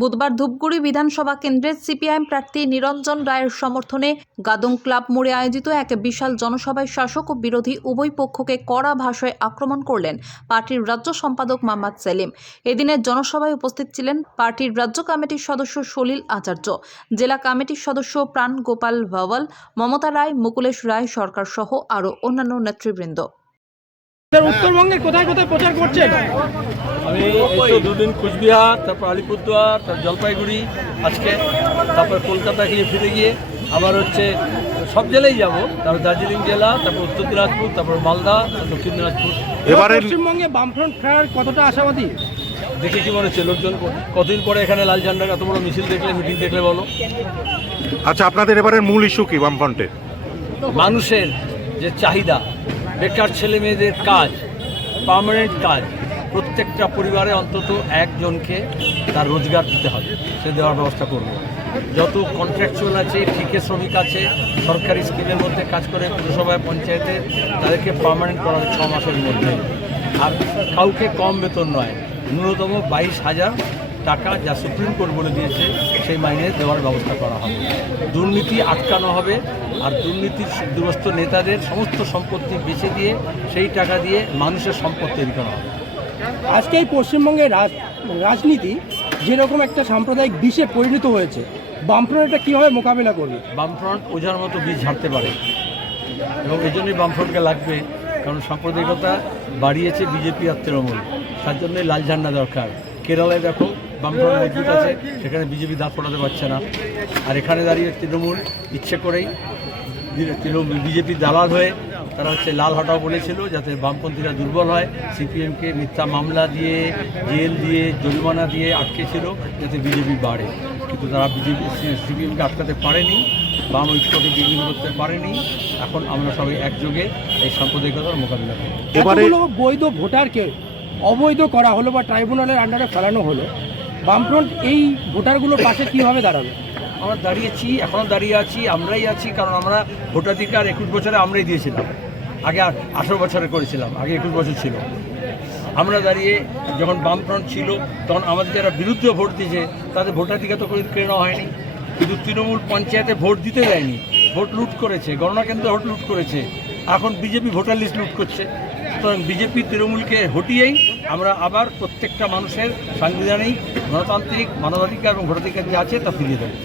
বুধবার ধূপগুড়ি বিধানসভা কেন্দ্রের সিপিআইএম প্রার্থী নিরঞ্জন রায়ের সমর্থনে গাদং ক্লাব মোড়ে আয়োজিত এক বিশাল জনসভায় শাসক ও বিরোধী উভয় পক্ষকে কড়া ভাষায় আক্রমণ করলেন পার্টির রাজ্য সম্পাদক মোহাম্মদ সেলিম। এদিনের জনসভায় উপস্থিত ছিলেন পার্টির রাজ্য কমিটির সদস্য সলিল আচার্য, জেলা কমিটির সদস্য প্রাণ গোপাল ভাওয়াল, মমতা রায়, মুকুলেশ রায় সরকার সহ আরও অন্যান্য নেতৃবৃন্দ। উত্তরবঙ্গে কোথায় কোথায় প্রচার করছেন? আমি এই দুদিন কুচবিহার, তারপর আলিপুরদুয়ার, তারপর জলপাইগুড়ি আজকে, তারপর কলকাতা গিয়ে ফিরে গিয়ে আবার সব জেলায় যাব। তারপর দার্জিলিং জেলা, তারপর উত্তর দিনাজপুর, তারপর মালদা, দক্ষিণ দিনাজপুর। এবারে পশ্চিমবঙ্গে বামফ্রন্ট ফেরার কতটা আশাবাদী? দেখে কি মনে হচ্ছে লোকজন কতদিন পরে এখানে লাল ঝান্ডার এত বড় মিছিল দেখলে, মিটিং দেখলে বলো। আচ্ছা, আপনাদের এবারের মূল ইস্যু কি বামফ্রন্টের? মানুষের যে চাহিদা, বেকার ছেলে মেয়েদের কাজ, পার্মানেন্ট কাজ, প্রত্যেকটা পরিবারে অন্তত একজনকে তার রোজগার দিতে হবে, সে দেওয়ার ব্যবস্থা করব। যত কন্ট্রাকচুয়াল আছে, ঠিকা শ্রমিক আছে, সরকারি স্কিমের মধ্যে কাজ করে পুরসভায়, পঞ্চায়েতে, তাদেরকে পার্মানেন্ট করা হবে 6 মাসের মধ্যে। আর কাউকে কম বেতন নয়, ন্যূনতম 22,000 টাকা যা সুপ্রিম কোর্ট বলে দিয়েছে সেই মাইনে দেওয়ার ব্যবস্থা করা হবে। দুর্নীতি আটকানো হবে, আর দুর্নীতিগ্রস্ত নেতাদের সমস্ত সম্পত্তি বেচে দিয়ে সেই টাকা দিয়ে মানুষের সম্পদ তৈরি করা হবে। আজকে এই পশ্চিমবঙ্গের রাজনীতি যেরকম একটা সাম্প্রদায়িক বিষে পরিণত হয়েছে, বামফ্রন্ট এটা কীভাবে মোকাবিলা করবে? বামফ্রন্ট ওঝার মতো বীজ ঝাড়তে পারে এবং এই জন্যই বামফ্রন্টকে লাগবে, কারণ সাম্প্রদায়িকতা বাড়িয়েছে বিজেপি আর তৃণমূল, তার জন্যই লাল ঝান্ডা দরকার। কেরালায় দেখো বামফ্রন্ট মজবুত আছে, সেখানে বিজেপি দাঁত ফোটাতে পারছে না। আর এখানে দাঁড়িয়ে তৃণমূল ইচ্ছে করেই বিজেপি দালাল হয়ে তারা লাল হটাও বলেছিল যাতে বামপন্থীরা দুর্বল হয়। সিপিএমকে মিথ্যা মামলা দিয়ে, জেল দিয়ে, জরিমানা দিয়ে আটকেছিল যাতে বিজেপি বাড়ে, কিন্তু তারা সিপিএমকে আটকাতে পারেনি, বাম ঐক্যকে বিলীন করতে পারেনি। এখন আমরা সবাই একযোগে এই সাম্প্রদায়িকতার মোকাবিলা করি। এবারে বৈধ ভোটারকে অবৈধ করা হলো বা ট্রাইব্যুনালের আন্ডারে ফেলানো হলো, বামফ্রন্ট এই ভোটারগুলোর পাশে কীভাবে দাঁড়াবে? আমরা দাঁড়িয়েছি, এখনও দাঁড়িয়ে আছি, আমরাই আছি, কারণ আমরা ভোটাধিকার 21 বছরে আমরাই দিয়েছিলাম। আগে 18 বছরে করেছিলাম, আগে 21 বছর ছিল। আমরা দাঁড়িয়ে যখন বামফ্রন্ট ছিল তখন আমাদের যারা বিরুদ্ধে ভোট দিয়েছে তাদের ভোটাধিকার তো কেড়ে নেওয়া হয়নি, কিন্তু তৃণমূল পঞ্চায়েতে ভোট দিতে দেয়নি, ভোট লুট করেছে, গণনা কেন্দ্রে ভোট লুট করেছে। এখন বিজেপি ভোটার লিস্ট লুট করছে। সুতরাং বিজেপি তৃণমূলকে হটিয়েই আমরা আবার প্রত্যেকটা মানুষের সাংবিধানিক, গণতান্ত্রিক, মানবাধিকার এবং ভোটাধিকার যে আছে তা ফিরিয়ে দেবো।